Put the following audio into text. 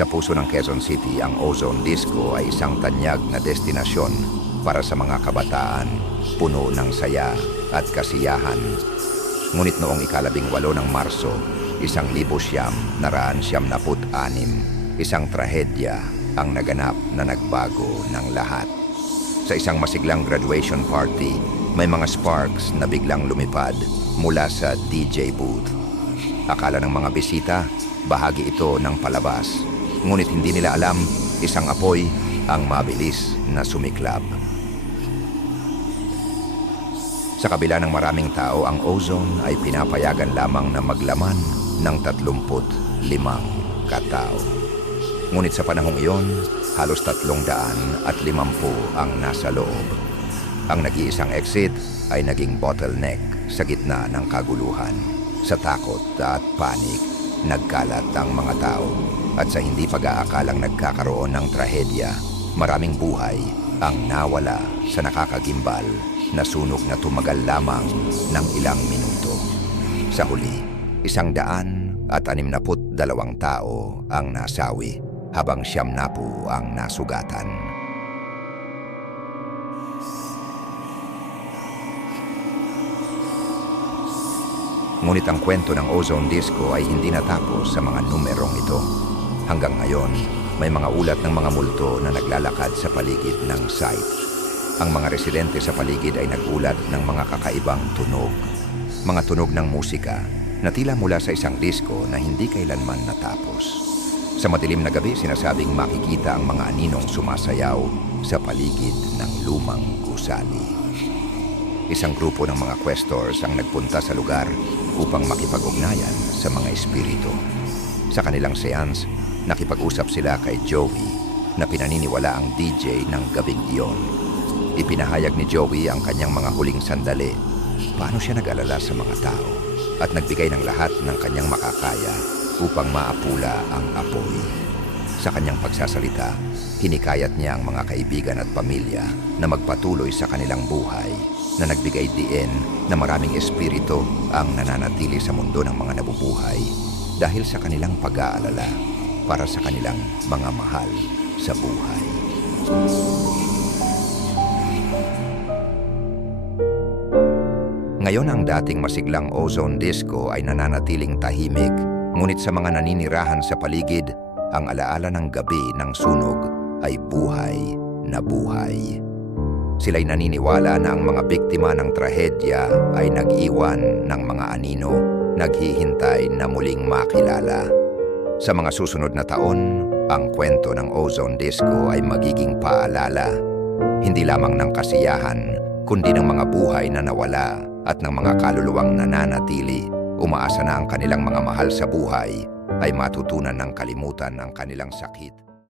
Sa puso ng Quezon City, ang Ozone Disco ay isang tanyag na destinasyon para sa mga kabataan, puno ng saya at kasiyahan. Ngunit noong ikalabing walo ng Marso, isang libo siyam, naraan siyam naput anim, isang trahedya ang naganap na nagbago ng lahat. Sa isang masiglang graduation party, may mga sparks na biglang lumipad mula sa DJ booth. Akala ng mga bisita, bahagi ito ng palabas. Ngunit hindi nila alam, isang apoy ang mabilis na sumiklab. Sa kabila ng maraming tao, ang ozone ay pinapayagan lamang na maglaman ng 35 katao. Ngunit sa panahong iyon, halos 300 at 50 ang nasa loob. Ang nag-iisang exit ay naging bottleneck sa gitna ng kaguluhan. Sa takot at panik, nagkalat ang mga tao. At sa hindi pag-aakalang nagkakaroon ng trahedya, maraming buhay ang nawala sa nakakagimbal na sunog na tumagal lamang ng ilang minuto. Sa huli, isang daan at anim naput dalawang tao ang nasawi habang siyam na po ang nasugatan. Ngunit ang kwento ng Ozone Disco ay hindi natapos sa mga numerong ito. Hanggang ngayon, may mga ulat ng mga multo na naglalakad sa paligid ng site. Ang mga residente sa paligid ay nagulat ng mga kakaibang tunog. Mga tunog ng musika na tila mula sa isang disco na hindi kailanman natapos. Sa madilim na gabi, sinasabing makikita ang mga aninong sumasayaw sa paligid ng lumang gusali. Isang grupo ng mga questors ang nagpunta sa lugar upang makipag-ugnayan sa mga espiritu. Sa kanilang seance, nakipag-usap sila kay Joey na pinaniniwala ang DJ ng gabing iyon. Ipinahayag ni Joey ang kanyang mga huling sandali, paano siya nag-alala sa mga tao at nagbigay ng lahat ng kanyang makakaya upang maapula ang apoy. Sa kanyang pagsasalita, hinikayat niya ang mga kaibigan at pamilya na magpatuloy sa kanilang buhay na nagbigay diin na maraming espiritu ang nananatili sa mundo ng mga nabubuhay dahil sa kanilang pag-aalala para sa kanilang mga mahal sa buhay. Ngayon ang dating masiglang ozone disco ay nananatiling tahimik, ngunit sa mga naninirahan sa paligid, ang alaala ng gabi ng sunog ay buhay na buhay. Sila'y naniniwala na ang mga biktima ng trahedya ay nag-iwan ng mga anino, naghihintay na muling makilala. Sa mga susunod na taon, ang kwento ng ozone disco ay magiging paalala, hindi lamang ng kasiyahan, kundi ng mga buhay na nawala at ng mga kaluluwang nananatili. Umaasa na ang kanilang mga mahal sa buhay ay matutunan ng kalimutan ang kanilang sakit